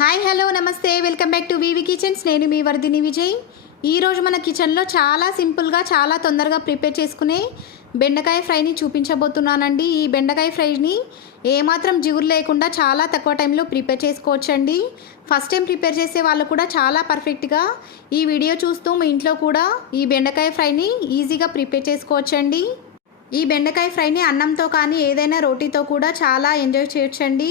Hi hello నమస్తే. Welcome back to V V kitchens. నేను మీ వర్ధిని విజయ్. ఈరోజు మన కిచెన్లో చాలా సింపుల్గా చాలా తొందరగా ప్రిపేర్ చేసుకునే బెండకాయ ఫ్రైని చూపించబోతున్నానండి. ఈ బెండకాయ ఫ్రైని ఏమాత్రం జిగురు లేకుండా చాలా తక్కువ టైంలో ప్రిపేర్ చేసుకోవచ్చండి. ఫస్ట్ టైం ప్రిపేర్ చేసే వాళ్ళు కూడా చాలా పర్ఫెక్ట్గా ఈ వీడియో చూస్తూ మీ ఇంట్లో కూడా ఈ బెండకాయ ఫ్రైని ఈజీగా ప్రిపేర్ చేసుకోవచ్చండి. ఈ బెండకాయ ఫ్రైని అన్నంతో కానీ ఏదైనా రోటీతో కూడా చాలా ఎంజాయ్ చేయొచ్చండి.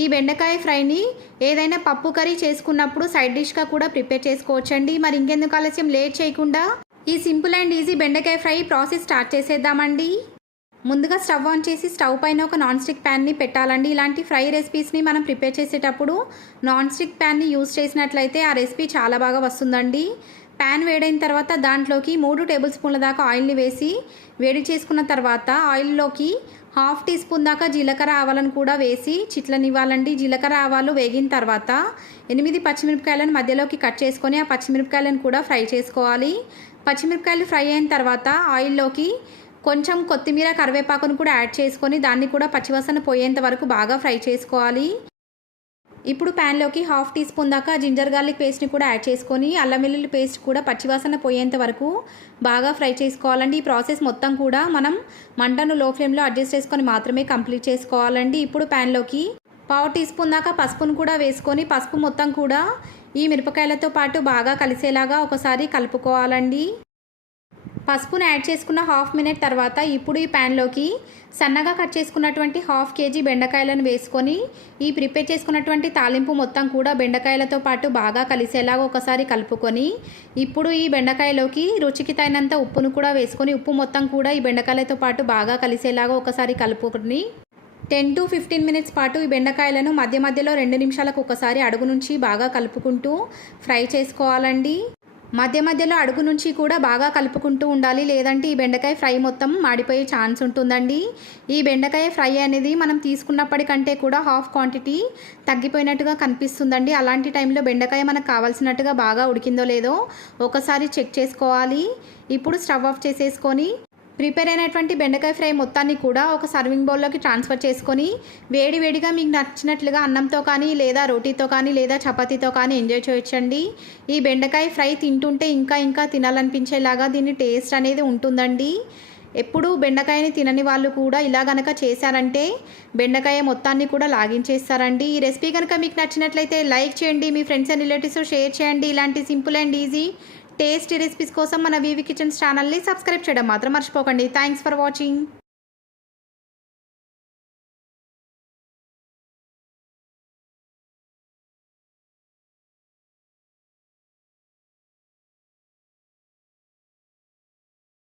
ఈ బెండకాయ ఫ్రైని ఏదైనా పప్పు కర్రీ చేసుకున్నప్పుడు సైడ్ డిష్గా కూడా ప్రిపేర్ చేసుకోవచ్చండి. మరి ఇంకెందుకు ఆలస్యం? లేట్ చేయకుండా ఈ సింపుల్ అండ్ ఈజీ బెండకాయ ఫ్రై ప్రాసెస్ స్టార్ట్ చేసేద్దామండి. ముందుగా స్టవ్ ఆన్ చేసి స్టవ్ పైన ఒక నాన్ స్టిక్ ప్యాన్ని పెట్టాలండి. ఇలాంటి ఫ్రై రెసిపీస్ని మనం ప్రిపేర్ చేసేటప్పుడు నాన్ స్టిక్ ప్యాన్ని యూజ్ చేసినట్లయితే ఆ రెసిపీ చాలా బాగా వస్తుందండి. ప్యాన్ వేడైన తర్వాత దాంట్లోకి మూడు టేబుల్ స్పూన్ల దాకా ఆయిల్ని వేసి వేడి చేసుకున్న తర్వాత ఆయిల్లోకి హాఫ్ టీ స్పూన్ దాకా జీలకర్ర ఆవాలను కూడా వేసి చిట్లనివ్వాలండి. జీలకర్ర ఆవాలు వేగిన తర్వాత ఎనిమిది పచ్చిమిరపకాయలను మధ్యలోకి కట్ చేసుకొని ఆ పచ్చిమిరపకాయలను కూడా ఫ్రై చేసుకోవాలి. పచ్చిమిరపకాయలు ఫ్రై అయిన తర్వాత ఆయిల్లోకి కొంచెం కొత్తిమీర కరివేపాకును కూడా యాడ్ చేసుకొని దాన్ని కూడా పచ్చివాసన పోయేంత వరకు బాగా ఫ్రై చేసుకోవాలి. ఇప్పుడు ప్యాన్లోకి హాఫ్ టీ స్పూన్ దాకా జింజర్ గార్లిక్ పేస్ట్ని కూడా యాడ్ చేసుకొని అల్లం వెల్లుల్లి పేస్ట్ కూడా పచ్చివాసన పోయేంత వరకు బాగా ఫ్రై చేసుకోవాలండి. ఈ ప్రాసెస్ మొత్తం కూడా మనం మంటను లో ఫ్లేమ్లో అడ్జస్ట్ చేసుకొని మాత్రమే కంప్లీట్ చేసుకోవాలండి. ఇప్పుడు ప్యాన్లోకి పావు టీ స్పూన్ దాకా పసుపును కూడా వేసుకొని పసుపు మొత్తం కూడా ఈ మిరపకాయలతో పాటు బాగా కలిసేలాగా ఒకసారి కలుపుకోవాలండి. పసుపును యాడ్ చేసుకున్న హాఫ్ మినిట్ తర్వాత ఇప్పుడు ఈ ప్యాన్లోకి సన్నగా కట్ చేసుకున్నటువంటి హాఫ్ కేజీ బెండకాయలను వేసుకొని ఈ ప్రిపేర్ చేసుకున్నటువంటి తాలింపు మొత్తం కూడా బెండకాయలతో పాటు బాగా కలిసేలాగా ఒకసారి కలుపుకొని ఇప్పుడు ఈ బెండకాయలోకి రుచికి తగినంత ఉప్పును కూడా వేసుకొని ఉప్పు మొత్తం కూడా ఈ బెండకాయలతో పాటు బాగా కలిసేలాగా ఒకసారి కలుపుకొని టెన్ టు ఫిఫ్టీన్ మినిట్స్ పాటు ఈ బెండకాయలను మధ్య మధ్యలో రెండు నిమిషాలకు ఒకసారి అడుగు నుంచి బాగా కలుపుకుంటూ ఫ్రై చేసుకోవాలండి. మధ్య మధ్యలో అడుగు నుంచి కూడా బాగా కలుపుకుంటూ ఉండాలి. లేదంటే ఈ బెండకాయ ఫ్రై మొత్తం మాడిపోయే ఛాన్స్ ఉంటుందండి. ఈ బెండకాయ ఫ్రై అనేది మనం తీసుకున్నప్పటికంటే కూడా హాఫ్ క్వాంటిటీ తగ్గిపోయినట్టుగా కనిపిస్తుందండి. అలాంటి టైంలో బెండకాయ మనకు కావాల్సినట్టుగా బాగా ఉడికిందో లేదో ఒకసారి చెక్ చేసుకోవాలి. ఇప్పుడు స్టవ్ ఆఫ్ చేసేసుకొని ప్రిపేర్ అయినటువంటి బెండకాయ ఫ్రై మొత్తాన్ని కూడా ఒక సర్వింగ్ బౌల్లోకి ట్రాన్స్ఫర్ చేసుకొని వేడివేడిగా మీకు నచ్చినట్లుగా అన్నంతో కానీ లేదా రోటీతో కానీ లేదా చపాతీతో కానీ ఎంజాయ్ చేయొచ్చండి. ఈ బెండకాయ ఫ్రై తింటుంటే ఇంకా ఇంకా తినాలనిపించేలాగా దీని టేస్ట్ అనేది ఉంటుందండి. ఎప్పుడు బెండకాయని తినని వాళ్ళు కూడా ఇలా గనక చేశారంటే బెండకాయ మొత్తాన్ని కూడా లాగించేస్తారండి. ఈ రెసిపీ కనుక మీకు నచ్చినట్లయితే లైక్ చేయండి మీ ఫ్రెండ్స్ అండ్ రిలేటివ్స్ షేర్ చేయండి. ఇలాంటి simple and easy tasty recipes కోసం మన వీవీ కిచెన్స్ ఛానల్ని సబ్స్క్రైబ్ చేయడం మాత్రం మర్చిపోకండి. Thanks for watching